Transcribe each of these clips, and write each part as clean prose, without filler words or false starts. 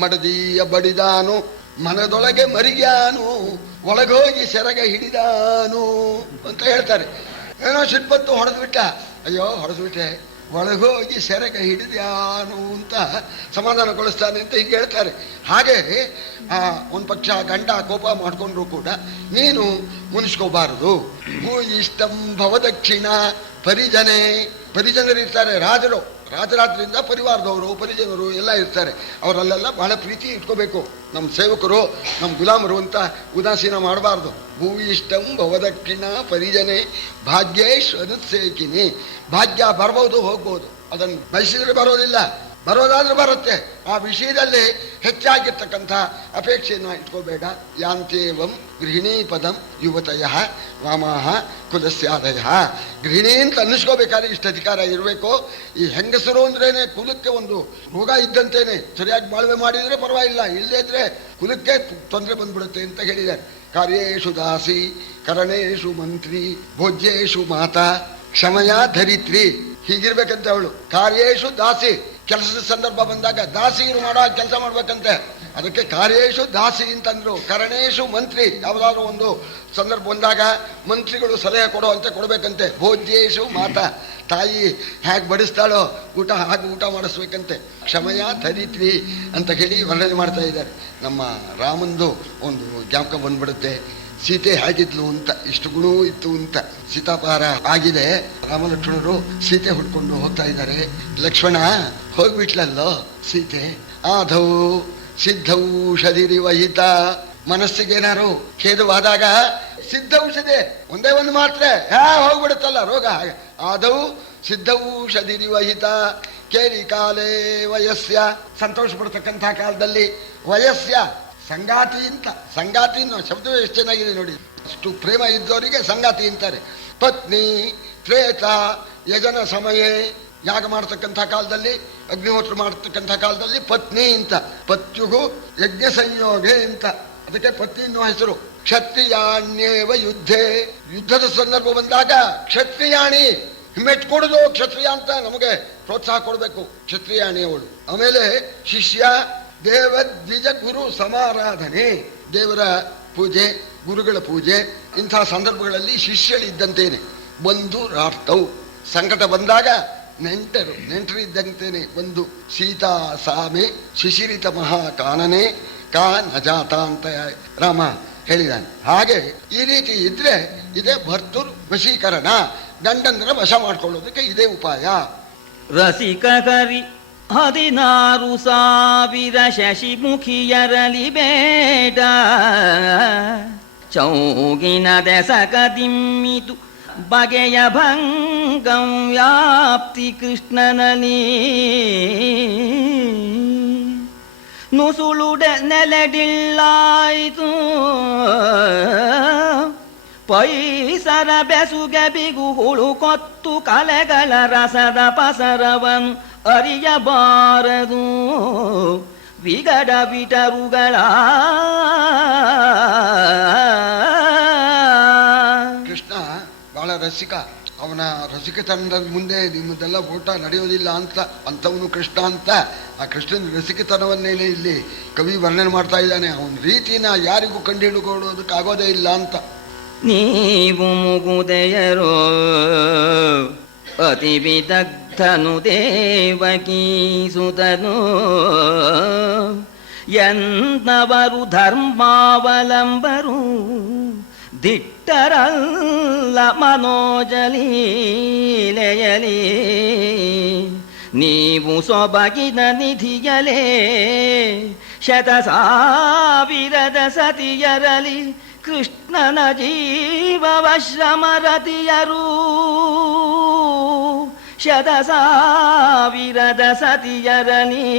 ಮಡದಿಯ ಬಡಿದಾನು, ಮನದೊಳಗೆ ಮರಿಗ್ಯಾನು, ಒಳಗೋಗಿ ಸೆರಗ ಹಿಡಿದಾನು ಅಂತ ಹೇಳ್ತಾರೆ. ಏನೋ ಸಿಟ್ಬತ್ತು ಹೊಡೆದು ಬಿಟ್ಟ, ಅಯ್ಯೋ ಹೊಡೆದು ಬಿಟ್ಟೆ, ಒಳಗೋಗಿ ಸೆರಗ ಹಿಡಿದ್ಯಾನು ಅಂತ ಸಮಾಧಾನಗೊಳಿಸ್ತಾನೆ ಅಂತ ಹೀಗೆ ಹೇಳ್ತಾರೆ. ಹಾಗೆ ಒಂದು ಪಕ್ಷ ಗಂಡ ಕೋಪ ಮಾಡಿಕೊಂಡ್ರು ಕೂಡ ನೀನು ಮುನಿಸ್ಕೋಬಾರದು. ಭೂ ಇಷ್ಟಂ ಭವದಕ್ಷಿಣ ಪರಿಜನೆ, ಪರಿಜನರು ಇರ್ತಾರೆ, ರಾಜರು, ರಾಜರಾದ್ರಿಂದ ಪರಿವಾರದವರು ಪರಿಜನರು ಎಲ್ಲ ಇರ್ತಾರೆ. ಅವರಲ್ಲೆಲ್ಲ ಬಹಳ ಪ್ರೀತಿ ಇಟ್ಕೋಬೇಕು. ನಮ್ಮ ಸೇವಕರು, ನಮ್ಮ ಗುಲಾಮರು ಅಂತ ಉದಾಸೀನ ಮಾಡಬಾರ್ದು. ಭೂ ಇಷ್ಟಂ ಭವದಕ್ಷಿಣ ಪರಿಜನೆ ಭಾಗ್ಯೇಶ್ವರುತ್ಸೇಕಿನಿ. ಭಾಗ್ಯ ಬರ್ಬೋದು ಹೋಗ್ಬೋದು, ಅದನ್ನು ಬಯಸಿದ್ರೆ ಬರೋದಿಲ್ಲ, ಬರೋದಾದ್ರೂ ಬರುತ್ತೆ. ಆ ವಿಷಯದಲ್ಲಿ ಹೆಚ್ಚಾಗಿರ್ತಕ್ಕಂಥ ಅಪೇಕ್ಷೆಯನ್ನು ಇಟ್ಕೋಬೇಡ. ಯಾಂತೇವಂ ಗೃಹಿಣೀ ಪದಂ ಯುವತಯ ವಾಮಾಹ ಕುಲಸ್ಯಾದಯ. ಗೃಹಿಣಿ ಅಂತ ಅನ್ನಿಸ್ಕೋಬೇಕಾದ್ರೆ ಇಷ್ಟು ಅಧಿಕಾರ ಇರಬೇಕು. ಈ ಹೆಂಗಸರು ಅಂದ್ರೇನೆ ಕುಲಕ್ಕೆ ಒಂದು ರೋಗ ಇದ್ದಂತೇನೆ. ಸರಿಯಾಗಿ ಬಾಳ್ವೆ ಮಾಡಿದ್ರೆ ಪರವಾಗಿಲ್ಲ, ಇಲ್ಲದೇ ಇದ್ರೆ ಕುಲಕ್ಕೆ ತೊಂದರೆ ಬಂದ್ಬಿಡುತ್ತೆ ಅಂತ ಹೇಳಿದ್ದಾರೆ. ಕಾರ್ಯೇಶು ದಾಸಿ ಕರಣೇಶು ಮಂತ್ರಿ ಭೋಜ್ಯೇಶು ಮಾತಾ ಕ್ಷಮಯ ಧರಿತ್ರಿ. ಹೀಗಿರ್ಬೇಕಂತೆ ಅವಳು. ಕಾರ್ಯೇಶು ದಾಸಿ, ಕೆಲಸದ ಸಂದರ್ಭ ಬಂದಾಗ ದಾಸಿರು ಮಾಡೋ ಕೆಲಸ ಮಾಡ್ಬೇಕಂತೆ. ಅದಕ್ಕೆ ಕಾರ್ಯೇಶು ದಾಸಿ ಅಂತಂದ್ರು. ಕರಣೇಶು ಮಂತ್ರಿ, ಯಾವುದಾದ್ರೂ ಒಂದು ಸಂದರ್ಭ ಬಂದಾಗ ಮಂತ್ರಿಗಳು ಸಲಹೆ ಕೊಡೋ ಅಂತ ಕೊಡ್ಬೇಕಂತೆ. ಭೋಜ್ಯೇಶು ಮಾತಾ, ತಾಯಿ ಹೇಗೆ ಬಡಿಸ್ತಾಳೋ ಊಟ ಹಾಗೆ ಊಟ ಮಾಡಿಸ್ಬೇಕಂತೆ. ಕ್ಷಮಯ ಧರಿತ್ರಿ ಅಂತ ಹೇಳಿ ವರ್ಣನೆ ಮಾಡ್ತಾ ಇದ್ದಾರೆ. ನಮ್ಮ ರಾಮಂದು ಒಂದು ಜ್ಞಾಪಕ ಬಂದ್ಬಿಡುತ್ತೆ. ಸೀತೆ ಹೇಗಿದ್ಲು ಅಂತ, ಇಷ್ಟು ಗುಣ ಇತ್ತು ಅಂತ. ಸೀತಾಪಹಾರ ಆಗಿದೆ, ರಾಮಲಕ್ಷ್ಮಣರು ಸೀತೆ ಹುಡ್ಕೊಂಡು ಹೋಗ್ತಾ ಇದ್ದಾರೆ. ಲಕ್ಷ್ಮಣ ಹೋಗ್ಬಿಟ್ಲಲ್ಲೋ ಸೀತೆ. ಆಧೌ ಸಿದ್ಧೌಷಧಿರಿವಹಿತ. ಮನಸ್ಸಿಗೇನಾರು ಖೇದವಾದಾಗ ಸಿದ್ಧೌಷಧಿ ಒಂದೇ ಒಂದು ಮಾತ್ರೆ ಹೋಗ್ಬಿಡುತ್ತಲ್ಲ ರೋಗ. ಆದೌ ಸಿದ್ಧೌಷಧಿರಿವಹಿತ. ಕೇರಿ ಕಾಲೇ ವಯಸ್ಯ, ಸಂತೋಷ ಪಡ್ತಕ್ಕಂಥ ಕಾಲದಲ್ಲಿ. ವಯಸ್ಯ ಸಂಗಾತಿ ಅಂತ, ಸಂಗಾತಿ ಅನ್ನೋ ಶಬ್ದವೇ ಎಷ್ಟು ಚೆನ್ನಾಗಿದೆ ನೋಡಿ. ಅಷ್ಟು ಪ್ರೇಮ ಇದ್ದವರಿಗೆ ಸಂಗಾತಿ ಅಂತಾರೆ. ಪತ್ನಿ ತ್ರೇತ ಯಜನ ಸಮಯ, ಯಾಗ ಮಾಡ್ತಕ್ಕಂಥ ಕಾಲದಲ್ಲಿ, ಅಗ್ನಿಹೋತ್ರ ಮಾಡ್ತಕ್ಕಂಥ ಕಾಲದಲ್ಲಿ ಪತ್ನಿ ಅಂತ. ಪತ್ಯುಗು ಯಜ್ಞ ಸಂಯೋಗೆ ಅಂತ, ಅದಕ್ಕೆ ಪತ್ನಿ ಅನ್ನೋ ಹೆಸರು. ಕ್ಷತ್ರಿಯಾಣ್ಯೇವ ಯುದ್ಧೇ, ಯುದ್ಧದ ಸಂದರ್ಭ ಬಂದಾಗ ಕ್ಷತ್ರಿಯಾಣಿ, ಹಿಮ್ಮೆಟ್ಟು ಕೊಡುದು ಕ್ಷತ್ರಿಯ ಅಂತ ನಮಗೆ ಪ್ರೋತ್ಸಾಹ ಕೊಡಬೇಕು, ಕ್ಷತ್ರಿಯಾಣಿ ಅವಳು. ಆಮೇಲೆ ಶಿಷ್ಯ ದೇವದ್ವಿಜ ಗುರು ಸಮಾರಾಧನೆ, ದೇವರ ಪೂಜೆ, ಗುರುಗಳ ಪೂಜೆ, ಇಂಥ ಸಂದರ್ಭಗಳಲ್ಲಿ ಶಿಷ್ಯಳಿದ್ದಂತೇನೆ. ಬಂಧು ರಾರ್ತವು, ಸಂಕಟ ಬಂದಾಗ ನೆಂಟರು ಇದ್ದಂತೇನೆ ಬಂಧು. ಸೀತಾ ಸಾಮೆ ಶಿಶಿರಿತ ಮಹಾಕಾನನೆ ಕಾ ನಜಾತ ಅಂತ ರಾಮ ಹೇಳಿದಾನೆ. ಹಾಗೆ ಈ ರೀತಿ ಇದ್ರೆ ಇದೇ ಭರ್ತುರ್ ವಶೀಕರಣ, ಗಂಡಂದ್ರ ವಶ ಮಾಡ್ಕೊಳ್ಳೋದಕ್ಕೆ ಇದೇ ಉಪಾಯ. ರಸಿಕ ಕರಿ 16,000 ಶಶಿಮುಖಿಯರಲಿ ಬೇಡ. ಚೌಗಿನ ದೆಸಕದಿಮ್ಮಿತು ಬಗೆಯ ಭಂಗಂ ವ್ಯಾಪ್ತಿ ಕೃಷ್ಣನಲಿ. ನುಸುಳುಡ ನೆಲೆಡಿಲ್ಲಾಯಿತು ಪೈಸರ ಬೆಸುಗೆ ಬಿಗು ಹುಳು ಕೊತ್ತು ಕಲೆಗಳ ರಸದ ಪಸರವನ್ ಅರಿಯಬಾರದು ವಿಗಡ ಬಿಟರುಗಳ. ಕೃಷ್ಣ ಬಹಳ ರಸಿಕ, ಅವನ ರಸಿಕತನದ ಮುಂದೆ ನಿಮ್ಮದೆಲ್ಲ ಊಟ ನಡೆಯೋದಿಲ್ಲ ಅಂತ ಅಂಥವನು ಕೃಷ್ಣ ಅಂತ. ಆ ಕೃಷ್ಣನ ರಸಿಕತನವನ್ನೇನೆ ಇಲ್ಲಿ ಕವಿ ವರ್ಣನೆ ಮಾಡ್ತಾ ಇದ್ದಾನೆ. ಅವನ ರೀತಿನ ಯಾರಿಗೂ ಕಂಡುಹಿಡಿದುಕೊಳ್ಳೋದಕ್ಕಾಗೋದೇ ಇಲ್ಲ ಅಂತ. ನೀವು ಮುಗುದೆಯರೋ ಅತಿ ವಿದಗ್ಧನು ದೇವಕೀ ಸುತನು. ಎಂದವರು ಧರ್ಮಾವಲಂಬರು ದಿಟ್ಟರಲ್ಲ ಮನೋಜಲೀಲೆಯಲಿ. ನೀವು ಸೊಬಗಿನ ನಿಧಿಯಲೇ 100,000 ಸತಿಯರಲಿ. ಕೃಷ್ಣನ ಜೀವವಶ್ರಮರತಿಯರು 100,000 ಸತಿಯರಲಿ.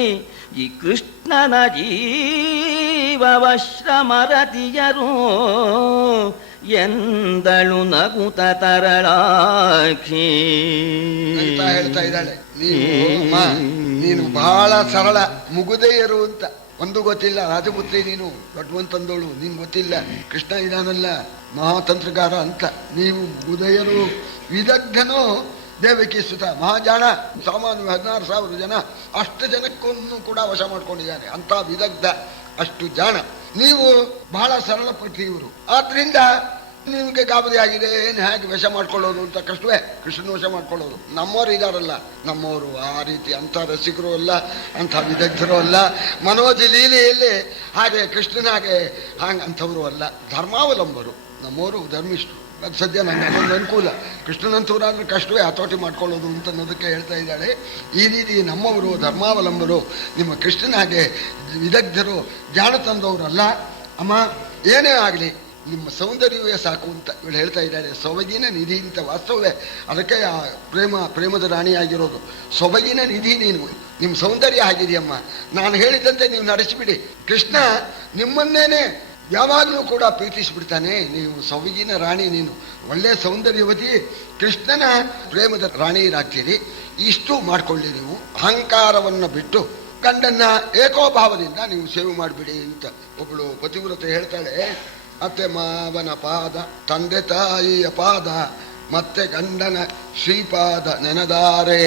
ಈ ಕೃಷ್ಣನ ಜೀವವಶ್ರಮರತಿಯರು ಎಂದಳು ನಗುತ ತರಳಾಕ್ಷಿ. ಹೇಳ್ತಾ ಇದ್ದಾಳೆ, ನೀನು ಬಹಳ ಸರಳ, ಮುಗುದೆಯರು ಅಂತ ಒಂದು ಗೊತ್ತಿಲ್ಲ. ರಾಜಪುತ್ರಿ ನೀನು, ದೊಡ್ಡವಂತಂದೋಳು, ನೀನ್ ಗೊತ್ತಿಲ್ಲ. ಕೃಷ್ಣ ಇದಾನಲ್ಲ ಮಹಾತಂತ್ರಗಾರ ಅಂತ. ನೀವು ಮುಗುದೆಯರು, ವಿದಗ್ಧನು ದೇವಕಿ ಸುತ ಮಹಾಜಾಣ, ಸಾಮಾನ್ಯ 16,000 ಜನ, ಅಷ್ಟು ಜನಕ್ಕೂ ಕೂಡ ವಶ ಮಾಡ್ಕೊಂಡಿದ್ದಾರೆ. ಅಂತ ವಿದಗ್ಧ, ಅಷ್ಟು ಜಾಣ. ನೀವು ಬಹಳ ಸರಳ ಪ್ರತಿಯವರು, ಆದ್ರಿಂದ ನಿಮ್ಗೆ ಗಾಬರಿ ಆಗಿದೆ. ಏನು ಹೇಗೆ ವಶ ಮಾಡ್ಕೊಳ್ಳೋದು ಅಂತ ಕಷ್ಟವೇ. ಕೃಷ್ಣನ ವಶ ಮಾಡ್ಕೊಳ್ಳೋದು. ನಮ್ಮವ್ರು ಇದಾರಲ್ಲ, ನಮ್ಮವರು ಆ ರೀತಿ ಅಂಥ ರಸಿಕರು ಅಲ್ಲ, ಅಂಥ ವಿದಗ್ಧರು ಅಲ್ಲ. ಮನೋಜ ಲೀಲೆಯಲ್ಲಿ ಹಾಗೆ ಕೃಷ್ಣನ ಹಾಗೆ ಅಂಥವರು ಅಲ್ಲ, ಧರ್ಮಾವಲಂಬರು. ನಮ್ಮವರು ಧರ್ಮಿಷ್ಠರು. ಅದು ಸದ್ಯ ನನಗೆ ಅದೊಂದು ಅನುಕೂಲ. ಕೃಷ್ಣನಂತವರಾದ್ರೆ ಕಷ್ಟವೇ ಹತೋಟಿ ಮಾಡ್ಕೊಳ್ಳೋದು ಅಂತ ಅನ್ನೋದಕ್ಕೆ ಹೇಳ್ತಾ ಇದ್ದಾಳೆ. ಈ ರೀತಿ ನಮ್ಮವರು ಧರ್ಮಾವಲಂಬರು, ನಿಮ್ಮ ಕೃಷ್ಣನ ಹಾಗೆ ವಿದಗ್ಧರು, ಜಾಣ ತಂದವರಲ್ಲ. ಅಮ್ಮ ಏನೇ ಆಗಲಿ ನಿಮ್ಮ ಸೌಂದರ್ಯವೇ ಸಾಕು ಅಂತ ಇವಳು ಹೇಳ್ತಾ ಇದ್ದಾಳೆ. ಸೊಬಗಿನ ನಿಧಿ ಅಂತ. ವಾಸ್ತವವೇ ಅದಕ್ಕೆ ಆ ಪ್ರೇಮದ ರಾಣಿಯಾಗಿರೋದು. ಸೊಬಗಿನ ನಿಧಿ ನೀನು, ನಿಮ್ಮ ಸೌಂದರ್ಯ ಆಗಿದೆಯಮ್ಮ. ನಾನು ಹೇಳಿದಂತೆ ನೀವು ನಡೆಸಿಬಿಡಿ. ಕೃಷ್ಣ ನಿಮ್ಮನ್ನೇನೆ ಯಾವಾಗಲೂ ಕೂಡ ಪ್ರೀತಿಸಿಬಿಡ್ತಾನೆ. ನೀವು ಸೊಬಗಿನ ರಾಣಿ, ನೀನು ಒಳ್ಳೆಯ ಸೌಂದರ್ಯವತಿ, ಕೃಷ್ಣನ ಪ್ರೇಮದ ರಾಣಿಯರಾಗ್ತೀರಿ. ಇಷ್ಟು ಮಾಡ್ಕೊಳ್ಳಿ. ನೀವು ಅಹಂಕಾರವನ್ನು ಬಿಟ್ಟು ಗಂಡನ್ನ ಏಕೋಭಾವದಿಂದ ನೀವು ಸೇವೆ ಮಾಡಿಬಿಡಿ ಅಂತ ಒಬ್ಬಳು ಪತಿವ್ರತೆ ಹೇಳ್ತಾಳೆ. ಅತ್ತೆ ಮಾವನ ಪಾದ, ತಂದೆ ತಾಯಿಯ ಪಾದ, ಮತ್ತೆ ಗಂಡನ ಶ್ರೀಪಾದ ನೆನೆದಾರೆ,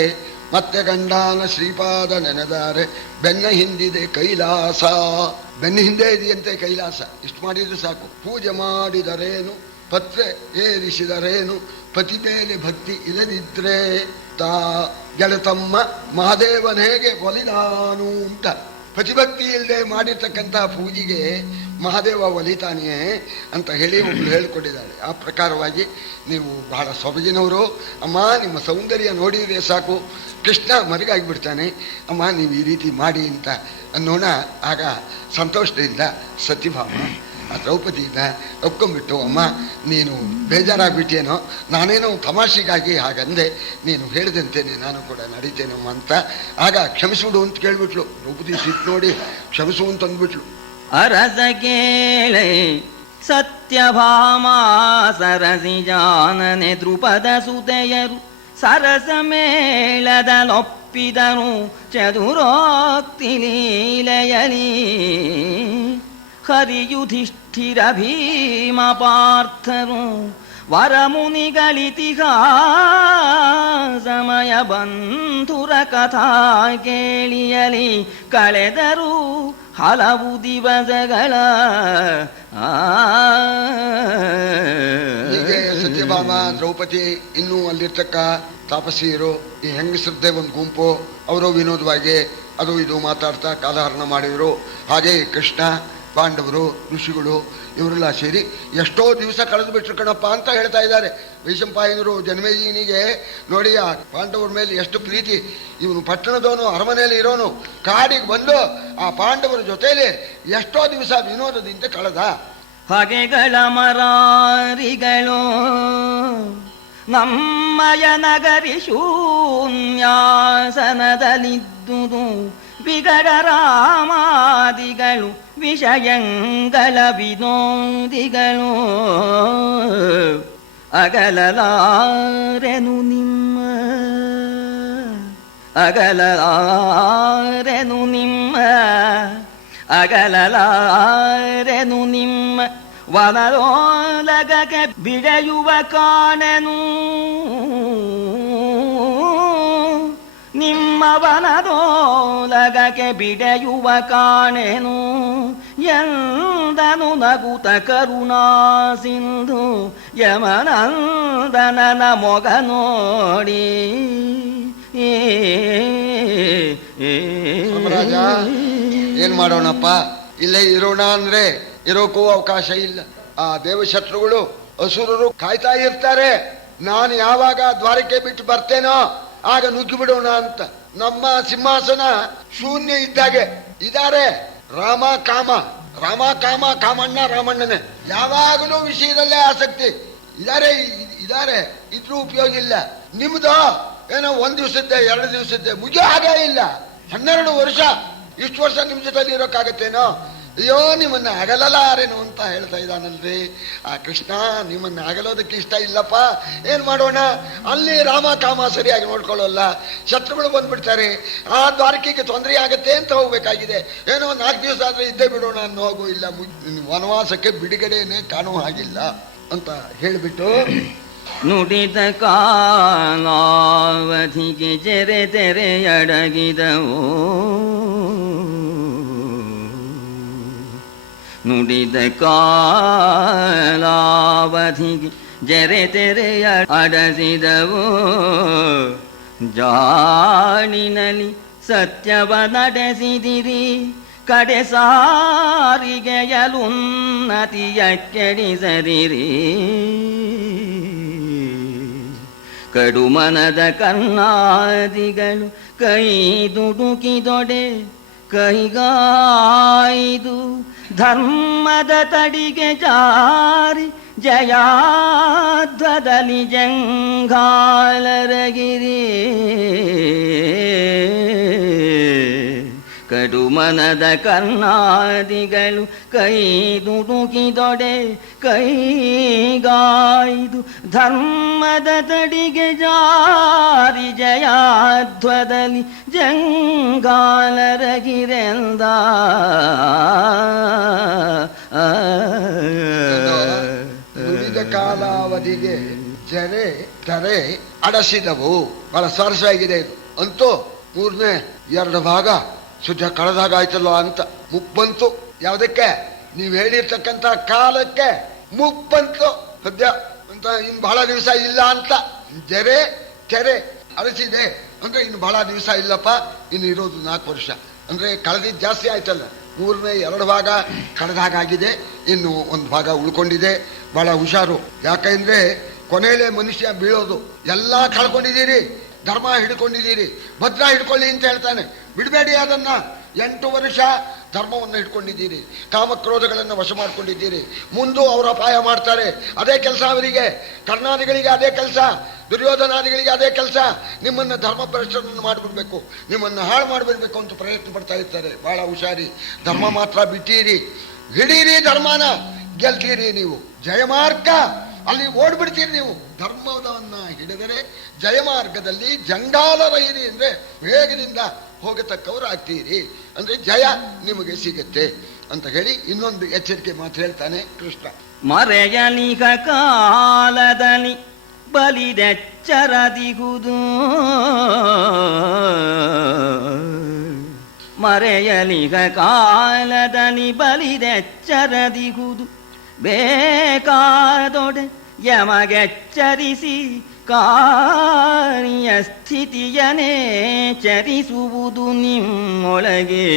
ಮತ್ತೆ ಗಂಡನ ಶ್ರೀಪಾದ ನೆನೆದಾರೆ, ಬೆನ್ನ ಹಿಂದಿದೆ ಕೈಲಾಸ. ಬೆನ್ನ ಹಿಂದೆ ಇದೆಯಂತೆ ಕೈಲಾಸ. ಇಷ್ಟು ಮಾಡಿದ್ರು ಸಾಕು. ಪೂಜೆ ಮಾಡಿದರೇನು, ಪತ್ರೆ ಏರಿಸಿದರೇನು, ಪತಿ ಮೇಲೆ ಭಕ್ತಿ ಇಲ್ಲದಿದ್ರೆ ತಾ ಗೆಳತಮ್ಮ ಮಹಾದೇವನ ಹೇಗೆ ಒಲಿದಾನು ಅಂತ. ಪ್ರತಿಭಕ್ತಿ ಇಲ್ಲದೆ ಮಾಡಿರ್ತಕ್ಕಂಥ ಪೂಜೆಗೆ ಮಹಾದೇವ ಒಲಿತಾನೆಯೇ ಅಂತ ಹೇಳಿ ಒಬ್ಬಳು ಹೇಳಿಕೊಟ್ಟಿದ್ದಾಳೆ. ಆ ಪ್ರಕಾರವಾಗಿ ನೀವು ಬಹಳ ಸೊಬಗಿನವರು ಅಮ್ಮ. ನಿಮ್ಮ ಸೌಂದರ್ಯ ನೋಡಿದರೆ ಸಾಕು, ಕೃಷ್ಣ ಮರಿಗಾಗಿಬಿಡ್ತಾನೆ. ಅಮ್ಮ ನೀವು ಈ ರೀತಿ ಮಾಡಿ ಅಂತ ಅನ್ನೋಣ. ಆಗ ಸಂತೋಷದಿಂದ ಸತ್ಯಭಾಮ ಆ ದ್ರೌಪದಿಯಿಂದ ಒಪ್ಕೊಂಡ್ಬಿಟ್ಟು, ಅಮ್ಮ ನೀನು ಬೇಜಾರಾಗ್ಬಿಟ್ಟೇನೋ, ನಾನೇನೋ ತಮಾಷೆಗಾಗಿ ಹಾಗಂದೆ, ನೀನು ಹೇಳಿದಂತೇನೆ ನಾನು ಕೂಡ ನಡೀತೇನಮ್ಮ ಅಂತ. ಆಗ ಕ್ಷಮಿಸುಡು ಅಂತ ಕೇಳ್ಬಿಟ್ಲು. ದ್ರೌಪದಿ ಸಿಟ್ಟು ನೋಡಿ ಕ್ಷಮಿಸು ಅಂತ ಅಂದ್ಬಿಟ್ಲು. ಅರಸ ಕೇಳೆ ಸತ್ಯಭಾಮ ಸರಸಿ ಜಾನನೆ ದ್ರುಪದ ಸುತೆಯರು ಸರಸ ಮೇಳದಲೊಪ್ಪಿದನು ಚದುರೋಕ್ತಿ ಲೀಲೆಯಲಿ. ಹರಿಯುಧಿಷ್ಠಿರ ಭೀಮ ಪಾರ್ಥರು ವರಮುನಿಗಳಿತಿಹಾಸಮಯ ಬಂಧುರ ಕಥಾ ಕೇಳಿಯಲಿ ಕಳೆದರು ಹಲವು ದಿವಸಗಳ. ಹೀಗೆ ಸತ್ಯಭಾಮ ದ್ರೌಪದಿ ಇನ್ನೂ ಅಲ್ಲಿರ್ತಕ್ಕ ತಾಪಸಿಯರು, ಈ ಹೆಂಗಸರದ್ದೇ ಒಂದು ಗುಂಪು, ಅವರು ವಿನೋದವಾಗಿ ಅದು ಇದು ಮಾತಾಡ್ತಾ ಕಾಲಹರಣ ಮಾಡಿದರು. ಹಾಗೆ ಕೃಷ್ಣ, ಪಾಂಡವರು, ಋಷಿಗಳು ಇವರೆಲ್ಲ ಸೇರಿ ಎಷ್ಟೋ ದಿವಸ ಕಳೆದು ಬಿಟ್ರು ಕಣಪ್ಪ ಅಂತ ಹೇಳ್ತಾ ಇದ್ದಾರೆ. ವೈಶಂಪಾಯನರು ಜನ್ಮೇಜಯನಿಗೆ ನೋಡಿ ಆ ಪಾಂಡವರ ಮೇಲೆ ಎಷ್ಟು ಪ್ರೀತಿ. ಇವನು ಪಟ್ಟಣದವನು, ಅರಮನೆಯಲ್ಲಿ ಇರೋನು, ಕಾಡಿಗೆ ಬಂದು ಆ ಪಾಂಡವರ ಜೊತೆಯಲ್ಲಿ ಎಷ್ಟೋ ದಿವಸ ವಿನೋದದಿಂದ ಕಳೆದ. ಹೊಗೆಗಳ ಮರಾರಿಗಳು ನಮ್ಮಯ ನಗರಿ ಶೂನ್ಯಾಸನದಲ್ಲಿದ್ದುದು. ವಿಗಡ ರಾಮಾದಿಗಳು ವಿಷಯಂಗಳ ವಿನೋದಿಗಳು. ಅಗಲಲಾರೆನು ನಿಮ್ಮ ಅಗಲಲಾರೆನು ನಿಮ್ಮ ಅಗಲಲಾರೆನು ನಿಮ್ಮ ವನರೋಲಗಕ್ಕೆ ಬಿಡೆಯುವ ಕಾಣೆನು. ನಿಮ್ಮ ವನದೋಲಗಕ್ಕೆ ಬಿಡೆಯುವ ಕಾಣೆನು ಎಂದನು ನಗುತ ಕರುಣಾ ಸಿಂಧು ಯಮನಂದನನ ಮೊಗ ನೋಡಿ. ರಾಜ ಏನ್ ಮಾಡೋಣಪ್ಪ, ಇಲ್ಲೇ ಇರೋಣ ಅಂದ್ರೆ ಇರೋಕ್ಕೂ ಅವಕಾಶ ಇಲ್ಲ. ಆ ದೇವಶತ್ರುಗಳು ಅಸುರರು ಕಾಯ್ತಾ ಇರ್ತಾರೆ. ನಾನು ಯಾವಾಗ ದ್ವಾರಕೆ ಬಿಟ್ಟು ಬರ್ತೇನೋ ಆಗ ನುಗ್ಗಿ ಬಿಡೋಣ ಅಂತ. ನಮ್ಮ ಸಿಂಹಾಸನ ಶೂನ್ಯ ಇದ್ದಾಗೆ ಇದ್ದಾರೆ. ರಾಮ ಕಾಮ, ರಾಮ ಕಾಮ, ಕಾಮಣ್ಣ ರಾಮಣ್ಣನೇ. ಯಾವಾಗಲೂ ವಿಷಯದಲ್ಲೇ ಆಸಕ್ತಿ ಇದ್ದಾರೆ. ಇದ್ರೂ ಉಪಯೋಗ ಇಲ್ಲ. ನಿಮ್ದು ಏನೋ 1 ದಿವಸದ್ದೇ 2 ದಿವಸದ್ದೇ ಮುಗಿಯೋ ಹಾಗೆ ಇಲ್ಲ. 12 ವರ್ಷ, ಇಷ್ಟು ವರ್ಷ ನಿಮ್ ಜೊತೆಲಿ ಇರೋಕ್ಕಾಗತ್ತೇನೋ. ಅಯ್ಯೋ ನಿಮ್ಮನ್ನ ಅಗಲಲಾರೇನು ಅಂತ ಹೇಳ್ತಾ ಇದ್ದಾನಲ್ರಿ ಆ ಕೃಷ್ಣ. ನಿಮ್ಮನ್ನ ಅಗಲೋದಕ್ಕೆ ಇಷ್ಟ ಇಲ್ಲಪ್ಪ. ಏನ್ ಮಾಡೋಣ, ಅಲ್ಲಿ ರಾಮ ಕಾಮ ಸರಿಯಾಗಿ ನೋಡ್ಕೊಳ್ಳೋಲ್ಲ, ಶತ್ರುಗಳು ಬಂದ್ಬಿಡ್ತಾರೆ, ಆ ದ್ವಾರಕೆಗೆ ತೊಂದರೆ ಆಗತ್ತೆ ಅಂತ ಹೋಗ್ಬೇಕಾಗಿದೆ. ಏನೋ 4 ದಿವಸ ಆದ್ರೆ ಇದ್ದೇ ಬಿಡೋಣ ಅನ್ನೋ ಹೋಗು ಇಲ್ಲ. ವನವಾಸಕ್ಕೆ ಬಿಡುಗಡೆನೇ ಕಾಣುವ ಹಾಗಿಲ್ಲ ಅಂತ ಹೇಳಿಬಿಟ್ಟು ನುಡಿದ ಕಾಲಾವಧಿಗೆ ಜರೆ ತೆರೆಯಡಗಿದವು ನುಡಿದ ಕಾಲಾವಧಿಗೆ ಜರೆ ತೆರೆಯ ಅಡಸಿದವು ಜಾಣಿನಲಿ ಸತ್ಯವ ನಡೆಸಿದಿರಿ ಕಡೆ ಸಾರಿಗೆಯಲುನ್ನತಿಯ ಕೆಡಿಸದಿರಿ ಕಡುಮನದ ಕರ್ಣಾದಿಗಳು ಕೈ ದುಡುಕಿದೊಡೆ ಕೈಗಾಯ್ದು ಧರ್ಮದ ತಡಿಗೆ ಜಾರಿ ಜಯಾಧ್ವದಲ್ಲಿ ಜಂಘಾಲರಗಿರಿ ಕಡುಮನದ ಕರ್ಣಾದಿಗಳು ಕೈ ದುಡುಕಿದೊಡೆ ಕೈಗಾಯ್ದು ಧರ್ಮದ ತಡಿಗೆ ಜಾರಿ ಜಯಾಧ್ವದಲ್ಲಿ ಜಂಗಾಲರಗಿರೆಂದ ನುಡಿದ ಕಾಲಾವಧಿಗೆ ಜರೆ ತರೆ ಅಡಸಿದವು. ಬಹಳ ಸ್ವಾರಸ್ಯವಾಗಿದೆ ಇದು. ಅಂತೂ ಮೂರನೇ ಎರಡು ಭಾಗ ಸುದ್ದ ಕಳೆದಾಗ ಆಯ್ತಲ್ಲ ಅಂತ ಮುಪ್ಪಂತು. ಯಾವುದಕ್ಕೆ? ನೀವು ಹೇಳಿರ್ತಕ್ಕಂಥ ಕಾಲಕ್ಕೆ ಮುಪ್ಪಂತು ಸದ್ಯ ಅಂತ. ಇನ್ನು ಬಹಳ ದಿವಸ ಇಲ್ಲ ಅಂತ. ಜರೆ ತೆರೆ ಅರಸಿದೆ ಅಂದ್ರೆ ಇನ್ನು ಬಹಳ ದಿವಸ ಇಲ್ಲಪ್ಪ, ಇನ್ನು ಇರೋದು 4 ವರ್ಷ ಅಂದ್ರೆ ಕಳೆದಿದ್ದು ಜಾಸ್ತಿ ಆಯ್ತಲ್ಲ. ಮೂರನೇ 2 ಭಾಗ ಕಳೆದಾಗಿದೆ, ಇನ್ನು 1 ಭಾಗ ಉಳ್ಕೊಂಡಿದೆ. ಬಹಳ ಹುಷಾರು. ಯಾಕಂದ್ರೆ ಕೊನೆಯಲ್ಲೇ ಮನುಷ್ಯ ಬೀಳೋದು. ಎಲ್ಲ ಕಳ್ಕೊಂಡಿದ್ದೀರಿ, ಧರ್ಮ ಹಿಡ್ಕೊಂಡಿದ್ದೀರಿ, ಭದ್ರ ಹಿಡ್ಕೊಳ್ಳಿ ಅಂತ ಹೇಳ್ತಾನೆ. ಬಿಡಬೇಡಿ ಅದನ್ನ. 8 ವರ್ಷ ಧರ್ಮವನ್ನು ಹಿಡ್ಕೊಂಡಿದ್ದೀರಿ, ಕಾಮಕ್ರೋಧಗಳನ್ನು ವಶ ಮಾಡ್ಕೊಂಡಿದ್ದೀರಿ. ಮುಂದೂ ಅವರು ಅಪಾಯ ಮಾಡ್ತಾರೆ. ಅದೇ ಕೆಲಸ ಅವರಿಗೆ. ಕರ್ಣಾದಿಗಳಿಗೆ ಅದೇ ಕೆಲಸ, ದುರ್ಯೋಧನಾದಿಗಳಿಗೆ ಅದೇ ಕೆಲಸ. ನಿಮ್ಮನ್ನು ಧರ್ಮ ಭ್ರಷ್ಟರನ್ನು ಮಾಡಿಬಿಡ್ಬೇಕು, ನಿಮ್ಮನ್ನು ಹಾಳು ಮಾಡಿಬಿಡ್ಬೇಕು ಅಂತ ಪ್ರಯತ್ನ ಪಡ್ತಾ ಇರ್ತಾರೆ. ಬಹಳ ಹುಷಾರಿ. ಧರ್ಮ ಮಾತ್ರ ಬಿಟ್ಟೀರಿ, ಹಿಡೀರಿ ಧರ್ಮನ, ಗೆಲ್ತೀರಿ ನೀವು. ಜಯಮಾರ್ಗ ಅಲ್ಲಿ ಓಡ್ಬಿಡ್ತೀರಿ ನೀವು. ಧರ್ಮವನ್ನ ಹಿಡಿದರೆ ಜಯಮಾರ್ಗದಲ್ಲಿ ಜಂಗಾಲರೈರಿ ಅಂದ್ರೆ ವೇಗದಿಂದ ಹೋಗತಕ್ಕವರು ಆಗ್ತೀರಿ, ಅಂದ್ರೆ ಜಯ ನಿಮಗೆ ಸಿಗುತ್ತೆ ಅಂತ ಹೇಳಿ ಇನ್ನೊಂದು ಎಚ್ಚರಿಕೆ ಮಾತು ಹೇಳ್ತಾನೆ ಕೃಷ್ಣ. ಮರೆಯಲಿಗ ಕಾಲದಲ್ಲಿ ಬಲಿದೆಚ್ಚರದಿಗುದು, ಮರೆಯಲಿಗ ಕಾಲದಲ್ಲಿ ಬಲಿದೆಚ್ಚರದಿಗುದು, ಬೇಕಾದೊಡೆ ಯಮಗೆಚ್ಚರಿಸಿ ಕಾರ್ಯ ಸ್ಥಿತಿಯನೇ ಚರಿಸುವುದು ನಿಮ್ಮೊಳಗೆ.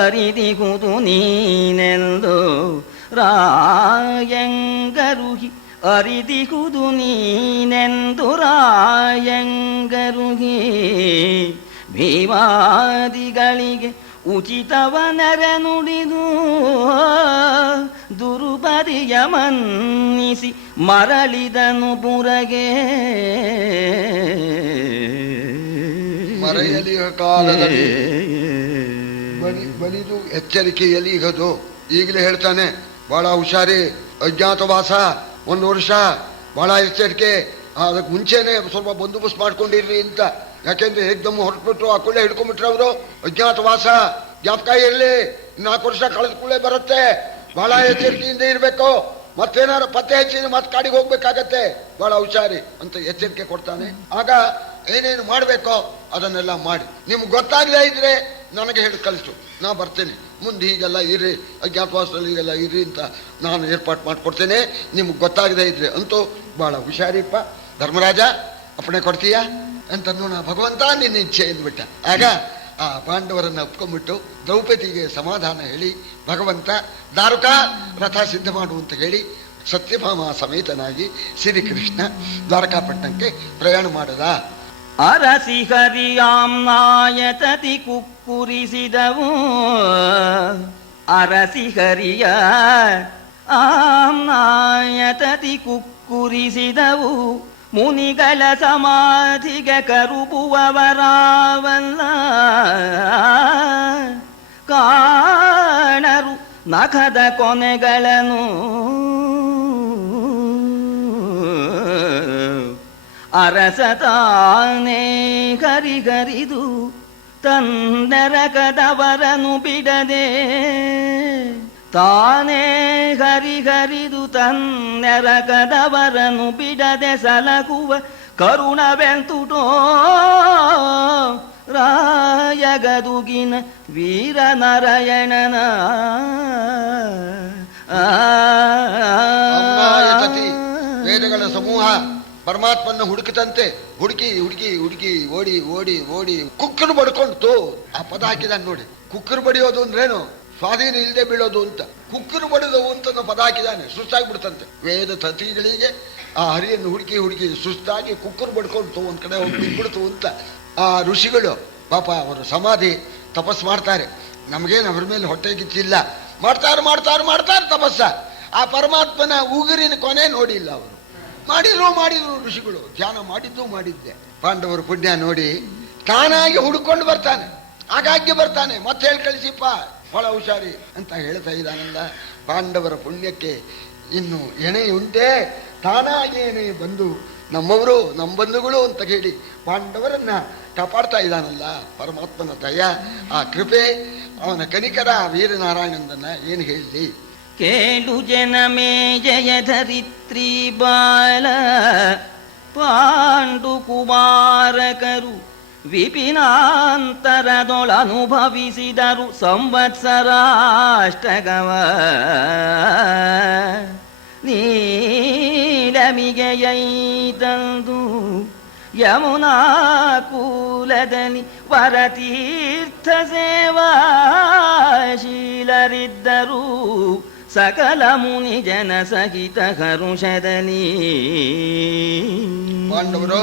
ಅರಿದಿಗುದು ನೀನೆಂದು ರಾಯಂಗರುಹಿ, ಅರಿದಿಗುದು ನೀನೆಂದು ರಾಯಂಗರುಹಿ. ಭೀಮಾದಿಗಳಿಗೆ ಉಚಿತವ ನೆರೆ ನುಡಿದು ದುರ್ಬದಿಯ ಮನ್ನಿಸಿ ಮರಳಿದನು ಬುರಗೆ. ಮರೆಯಲಿಯ ಕಾಲದಲ್ಲಿ ಬಲಿದು ಎಚ್ಚರಿಕೆಯಲ್ಲಿ ಇಗದು. ಈಗಲೇ ಹೇಳ್ತಾನೆ ಬಹಳ ಹುಷಾರಿ. ಅಜ್ಞಾತವಾಸ 1 ವರ್ಷ, ಬಹಳ ಎಚ್ಚರಿಕೆ. ಅದಕ್ಕೆ ಮುಂಚೆನೆ ಸ್ವಲ್ಪ ಬಂದೋಬಸ್ತ್ ಮಾಡ್ಕೊಂಡಿರ್ರಿ ಅಂತ. ಯಾಕೆಂದ್ರೆ ಏಕ್ದಮ್ ಹೊರಟ್ಬಿಟ್ರು, ಆ ಕೂಡಲೇ ಹಿಡ್ಕೊಂಡ್ಬಿಟ್ರೆ ಅವರು. ಅಜ್ಞಾತವಾಸ ಜ್ಞಾಪಕ ಇರಲಿ, 4 ವರ್ಷ ಕಳೆದ ಕೂಡಲೇ ಬರುತ್ತೆ. ಬಹಳ ಎಚ್ಚರಿಕೆಯಿಂದ ಇರಬೇಕು. ಮತ್ತೇನಾದ್ರು ಪತ್ತೆ ಹಚ್ಚಿ ಮತ್ತೆ ಕಾಡಿಗೆ ಹೋಗ್ಬೇಕಾಗತ್ತೆ. ಬಹಳ ಹುಷಾರಿ ಅಂತ ಎಚ್ಚರಿಕೆ ಕೊಡ್ತಾನೆ. ಆಗ ಏನೇನು ಮಾಡಬೇಕೋ ಅದನ್ನೆಲ್ಲ ಮಾಡಿ. ನಿಮ್ಗೆ ಗೊತ್ತಾಗಲೇ ಇದ್ರೆ ನನಗೆ ಹೇಳಿ ಕಳಿಸು, ನಾ ಬರ್ತೇನೆ. ಮುಂದೆ ಹೀಗೆಲ್ಲ ಇರ್ರಿ, ಅಜ್ಞಾತವಾಸದಲ್ಲಿ ಹೀಗೆಲ್ಲ ಇರ್ರಿ ಅಂತ ನಾನು ಏರ್ಪಾಟ್ ಮಾಡಿಕೊಡ್ತೇನೆ. ನಿಮ್ಗೆ ಗೊತ್ತಾಗದೇ ಇದ್ರೆ ಅಂತೂ ಬಹಳ ಹುಷಾರಿಪ್ಪ. ಧರ್ಮರಾಜ ಅಪ್ಪಣೆ ಕೊಡ್ತೀಯಾ ಅಂತನೂ ನಾ ಭಗವಂತ ನಿನ್ನ ಇಚ್ಛೆ ಎಂದ್ಬಿಟ್ಟ. ಆಗ ಆ ಪಾಂಡವರನ್ನು ಒಪ್ಕೊಂಡ್ಬಿಟ್ಟು ದ್ರೌಪದಿಗೆ ಸಮಾಧಾನ ಹೇಳಿ ಭಗವಂತ ದಾರುಕ ರಥ ಸಿದ್ಧ ಮಾಡು ಅಂತ ಹೇಳಿ ಸತ್ಯಭಾಮ ಸಮೇತನಾಗಿ ಶ್ರೀಕೃಷ್ಣ ದ್ವಾರಕಾಪಟ್ಟಣಕ್ಕೆ ಪ್ರಯಾಣ ಮಾಡದ. ಅರಸಿ ಹರಿಯಾಮ್ನಾಯತತಿ ಕುಕ್ಕುರಿಸಿದವು, ಅರಸಿ ಹರಿಯ ಆಮ್ನಾಯತತಿ ಕುಕ್ಕುರಿಸಿದವು. ಮುನಿಗಳ ಸಮಾಧಿಗೆ ಕರುಬುವವರಾವಲ್ಲ, ಕಾಣರು ನಖದ ಕೊನೆಗಳನ್ನು. ಅರಸತಾನೇ ಕರಿಗರಿದು ತಂದರಕದವರನು ಬಿಡದೆ, ತಾನೇ ಹರಿದು ತನ್ನೆರಕದವರನ್ನು ಬಿಡದೆ ಸಲಗುವ ಕರುಣವೆಂತುಟೋ ರಾಯಗದುಗಿನ ವೀರನಾರಾಯಣನ ವೇದಗಳ ಸಮೂಹ ಪರಮಾತ್ಮನ ಹುಡುಕತಂತೆ ಹುಡುಕಿ ಹುಡುಕಿ ಹುಡುಕಿ ಓಡಿ ಓಡಿ ಓಡಿ ಕುಕ್ಕರು ಬಡ್ಕೊಂಡ್ತು. ಆ ಪದ ಹಾಕಿದಾನೆ ನೋಡಿ. ಕುಕ್ಕರು ಬಡಿಯೋದು ಅಂದ್ರೇನು? ಸ್ವಾಧೀನ ಇಲ್ಲದೆ ಬೀಳೋದು ಅಂತ. ಕುಕ್ಕರು ಬಡಿದವು ಅಂತ ಪದ ಹಾಕಿದಾನೆ. ಸುಸ್ತಾಗ್ಬಿಡ್ತಂತೆ ವೇದ ತತಿಗಳಿಗೆ. ಆ ಹರಿಯನ್ನು ಹುಡುಕಿ ಹುಡುಕಿ ಸುಸ್ತಾಗಿ ಕುಕ್ಕರು ಬಡ್ಕೊಳ್ತು, ಒಂದ್ ಕಡೆ ಹೋಗಿ ಬಿಡ್ತು ಅಂತ. ಆ ಋಷಿಗಳು ಪಾಪ ಅವರು ಸಮಾಧಿ ತಪಸ್ ಮಾಡ್ತಾರೆ. ನಮಗೇನು ಅವ್ರ ಮೇಲೆ ಹೊಟ್ಟೆ ಗಿಚ್ಚಿಲ್ಲ. ಮಾಡ್ತಾರೆ ಮಾಡ್ತಾರೆ ಮಾಡ್ತಾರೆ ತಪಸ್ಸ. ಆ ಪರಮಾತ್ಮನ ಉಗುರಿನ ಕೊನೆ ನೋಡಿಲ್ಲ ಅವರು. ಮಾಡಿದ್ರು ಋಷಿಗಳು. ಧ್ಯಾನ ಮಾಡಿದ್ದೆ. ಪಾಂಡವರು ಪುಣ್ಯ ನೋಡಿ ತಾನಾಗಿ ಹುಡುಕೊಂಡು ಬರ್ತಾನೆ. ಆಗಾಗ್ಗೆ ಬರ್ತಾನೆ. ಮತ್ತೆ ಹೇಳಿ ಕಳಿಸಿಪ್ಪ, ಬಹಳ ಹುಷಾರಿ ಅಂತ ಹೇಳ್ತಾ ಇದ್ದಾನಲ್ಲ. ಪಾಂಡವರ ಪುಣ್ಯಕ್ಕೆ ಇನ್ನು ಎಣೆ ಉಂಟೆ. ತಾನಾಗಿ ಎಣೆ ಬಂದು ನಮ್ಮವರು ನಮ್ಮ ಬಂಧುಗಳು ಅಂತ ಹೇಳಿ ಪಾಂಡವರನ್ನ ಕಾಪಾಡ್ತಾ ಇದ್ದಾನಲ್ಲ. ಪರಮಾತ್ಮನ ದಯ, ಆ ಕೃಪೆ, ಅವನ ಕನಿಕರ ವೀರನಾರಾಯಣನ ಏನು ಹೇಳಿ. ಕೇಳು ಜನಮೇ ಜಯ ಧರಿತ್ರಿ ಬಾಲ ಪಾಂಡು ಕುಮಾರಕರು ವಿಪಿನಾಂತರದೊಳನುಭವಿಸಿದರು ಸಂವತ್ಸರಾಷ್ಟಕವ. ನೀಲಮಿಗೆಯೈತಂದು ಯಮುನಾ ಕೂಲದಲ್ಲಿ ವರತೀರ್ಥ ಸೇವಾಶೀಲರಿದ್ದರು ಸಕಲ ಮುನಿ ಜನ ಸಹಿತ ಹರುಷದಲ್ಲಿ. ಪಾಂಡವರು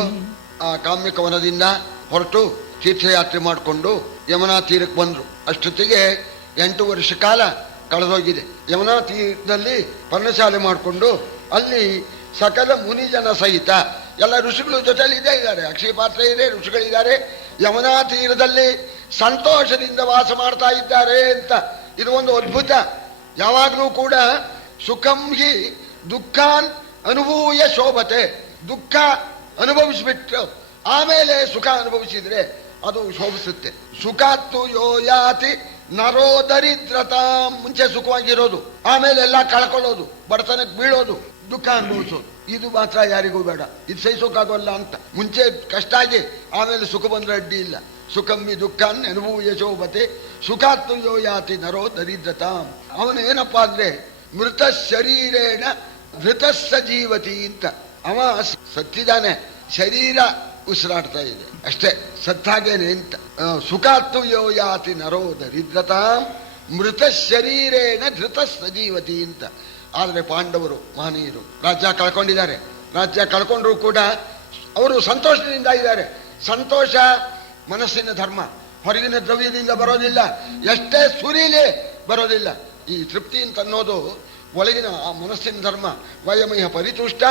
ಆ ಕಾಮ್ಯಕ ವನದಿಂದ ಹೊರಟು ತೀರ್ಥಯಾತ್ರೆ ಮಾಡಿಕೊಂಡು ಯಮುನಾ ತೀರಕ್ಕೆ ಬಂದ್ರು. ಅಷ್ಟೊತ್ತಿಗೆ 8 ವರ್ಷ ಕಾಲ ಕಳೆದೋಗಿದೆ. ಯಮುನಾ ತೀರದಲ್ಲಿ ಪರ್ಣಶಾಲೆ ಮಾಡಿಕೊಂಡು ಅಲ್ಲಿ ಸಕಲ ಮುನಿಜನ ಸಹಿತ ಎಲ್ಲ ಋಷಿಗಳು ಜೊತೆಲಿ ಇದ್ದಾರೆ. ಅಕ್ಷಯ ಪಾತ್ರ ಇದೆ, ಋಷಿಗಳಿದ್ದಾರೆ. ಯಮುನಾ ತೀರದಲ್ಲಿ ಸಂತೋಷದಿಂದ ವಾಸ ಮಾಡ್ತಾ ಇದ್ದಾರೆ ಅಂತ. ಇದು ಒಂದು ಅದ್ಭುತ. ಯಾವಾಗಲೂ ಕೂಡ ಸುಖಂ ಹಿ ದುಃಖಾನ್ ಅನುಭೂಯ ಶೋಭತೆ. ದುಃಖ ಅನುಭವಿಸ್ಬಿಟ್ಟು ಆಮೇಲೆ ಸುಖ ಅನುಭವಿಸಿದ್ರೆ ಅದು ಶೋಭಿಸುತ್ತೆ. ಸುಖಾತ್ತು ಯೋ ಯಾತಿ ನರೋ ದರಿದ್ರತ. ಮುಂಚೆ ಸುಖವಾಗಿರೋದು, ಆಮೇಲೆ ಎಲ್ಲ ಕಳ್ಕೊಳ್ಳೋದು, ಬಡತನಕ್ಕೆ ಬೀಳೋದು, ದುಃಖ ಅನುಭವಿಸೋದು. ಇದು ಮಾತ್ರ ಯಾರಿಗೂ ಬೇಡ. ಇದು ಸಹಿಸೋಕ್ಕಾಗೋಲ್ಲ ಅಂತ. ಮುಂಚೆ ಕಷ್ಟ ಆಗಿ ಆಮೇಲೆ ಸುಖ ಬಂದ್ರೆ ಅಡ್ಡಿ ಇಲ್ಲ. ಸುಖಮ್ಮಿ ದುಃಖಾನ್ ಅನುಭೂಯ ಶೋಭತೆ ಸುಖಾತ್ತು ಯೋ ಯಾತಿ ನರೋ ದರಿದ್ರತ. ಅವನೇನಪ್ಪಾ ಅಂದ್ರೆ ಮೃತ ಶರೀರೇಣ ಧೃತಸ್ಸ ಜೀವತಿ ಅಂತ. ಅವ ಸತ್ತಿದ್ದಾನೆ, ಶರೀರ ಉಸಿರಾಡ್ತಾ ಇದೆ ಅಷ್ಟೇ, ಸತ್ತಾಗೇನೆ ಅಂತ. ಸುಖಾತ್ತು ಯೋ ಯಾತಿ ನರೋ ದರಿದ್ರತಾಂ ಮೃತ ಶರೀರೇಣ ಧೃತಸ್ಸ ಜೀವತಿ ಅಂತ. ಆದರೆ ಪಾಂಡವರು ಮಹನೀಯರು ರಾಜ್ಯ ಕಳ್ಕೊಂಡಿದ್ದಾರೆ. ರಾಜ್ಯ ಕಳ್ಕೊಂಡ್ರು ಕೂಡ ಅವರು ಸಂತೋಷದಿಂದ ಇದ್ದಾರೆ. ಸಂತೋಷ ಮನಸ್ಸಿನ ಧರ್ಮ, ಹೊರಗಿನ ದ್ರವ್ಯದಿಂದ ಬರೋದಿಲ್ಲ, ಎಷ್ಟೇ ಸುರೀಲಿ ಬರೋದಿಲ್ಲ. ಈ ತೃಪ್ತಿ ಅಂತ ಅನ್ನೋದು ಒಳಗಿನ ಆ ಮನಸ್ಸಿನ ಧರ್ಮ. ವಯಮಯ ಪರಿತುಷ್ಟ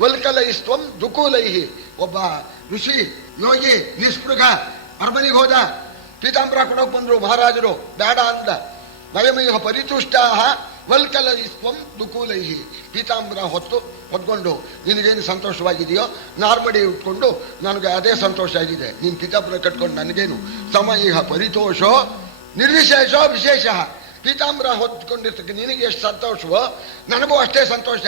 ವಲ್ಕಲೈಸ್ತ್ವಂ ದುಕೂಲೈಹಿ. ಒಬ್ಬ ಋಷಿ ಯೋಗಿ ನಿಸ್ಪೃಹ ಅರಮನೆಗೆ ಹೋದ. ಪೀತಾಂಬರ ಕೊಡೋಕೆ ಬಂದ್ರು ಮಹಾರಾಜರು, ಬೇಡ ಅಂದ. ವಯಮಯ ಪರಿತುಷ್ಟ ವಲ್ಕಲೈಸ್ತ್ವಂ ದುಕೂಲೈಹಿ. ಪೀತಾಂಬರ ಹೊತ್ಕೊಂಡು ನಿನಗೇನು ಸಂತೋಷವಾಗಿದೆಯೋ ನಾರ್ಮಡಿ ಉಟ್ಕೊಂಡು ನನಗೆ ಅದೇ ಸಂತೋಷ ಆಗಿದೆ. ನೀನು ಪೀತಾಂಬರ ಕಟ್ಕೊಂಡು ನನಗೇನು ಸಮಯ ಪರಿತೋಷೋ ನಿರ್ವಿಶೇಷೋ ವಿಶೇಷ. ಪೀತಾಂಬರ ಹೊತ್ಕೊಂಡಿರ್ತಕ್ಕ ನಿನಗೆ ಎಷ್ಟು ಸಂತೋಷವೋ ನನಗೂ ಅಷ್ಟೇ ಸಂತೋಷ.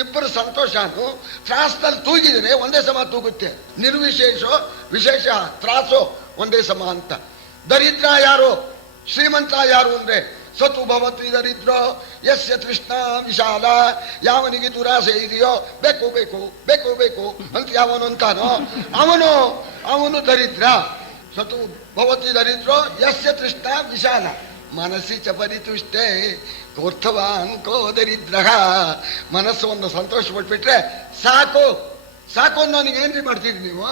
ಇಬ್ಬರು ಸಂತೋಷನು ತ್ರಾಸದಲ್ಲಿ ತೂಗಿದರೆ ಒಂದೇ ಸಮ ತೂಗುತ್ತೆ. ನಿರ್ವಿಶೇಷೋ ವಿಶೇಷ, ತ್ರಾಸೋ ಒಂದೇ ಸಮ ಅಂತ. ದರಿದ್ರ ಯಾರು, ಶ್ರೀಮಂತ ಯಾರು ಅಂದ್ರೆ ಸತು ಭವತಿ ದರಿದ್ರೋ ಯಸ್ಯ ತೃಷ್ಣ ವಿಶಾಲ. ಯಾವನಿಗೆ ದುರಾಸೆ ಇದೆಯೋ ಬೇಕು ಬೇಕು ಬೇಕು ಬೇಕು ಅಂತ ಯಾವನು ಅಂತಾನೋ ಅವನು ದರಿದ್ರ. ಸತು ಭವತಿ ದರಿದ್ರೋ ಯಸ್ಯ ತೃಷ್ಣ ವಿಶಾಲ ಮನಸ್ಸಿ ಚ ಪರಿತುಷ್ಟೇ ಕೋರ್ಥವಾನ್ ಕೋ ದರಿದ್ರ. ಮನಸ್ಸನ್ನು ಸಂತೋಷ ಪಟ್ಬಿಟ್ರೆ ಸಾಕು ಸಾಕು. ನನಗೇನ್ರಿ ಮಾಡ್ತೀರಿ ನೀವು,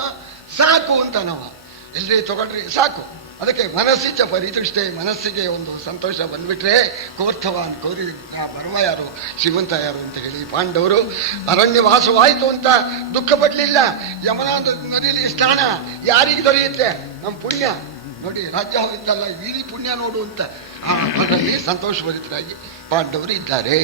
ಸಾಕು ಅಂತ ನಾವು ಎಲ್ರಿ ತಗೊಂಡ್ರಿ ಸಾಕು. ಅದಕ್ಕೆ ಮನಸ್ಸಿಚ ಪರಿತುಷ್ಟೇ, ಮನಸ್ಸಿಗೆ ಒಂದು ಸಂತೋಷ ಬಂದ್ಬಿಟ್ರೆ ಕೋರ್ಥವಾನ್ ಕೋರಿ ಬರುವ ಯಾರು, ಶ್ರೀಮಂತ ಯಾರು ಅಂತ ಹೇಳಿ ಪಾಂಡವರು ಅರಣ್ಯವಾಸವಾಯಿತು ಅಂತ ದುಃಖ ಪಡ್ಲಿಲ್ಲ. ಯಮುನಾ ನದಿಯಲ್ಲಿ ಸ್ನಾನ ಯಾರಿಗೆ ದೊರೆಯುತ್ತೆ? ನಮ್ಮ ಪುಣ್ಯ ನೋಡಿ. ರಾಜ್ಯ ಹೋಗಿದ್ದಲ್ಲ, ಈ ಪುಣ್ಯ ನೋಡು ಅಂತ ಅದರಲ್ಲಿ ಸಂತೋಷಭರಿತರಾಗಿ ಪಾಂಡವರು ಇದ್ದಾರೆ.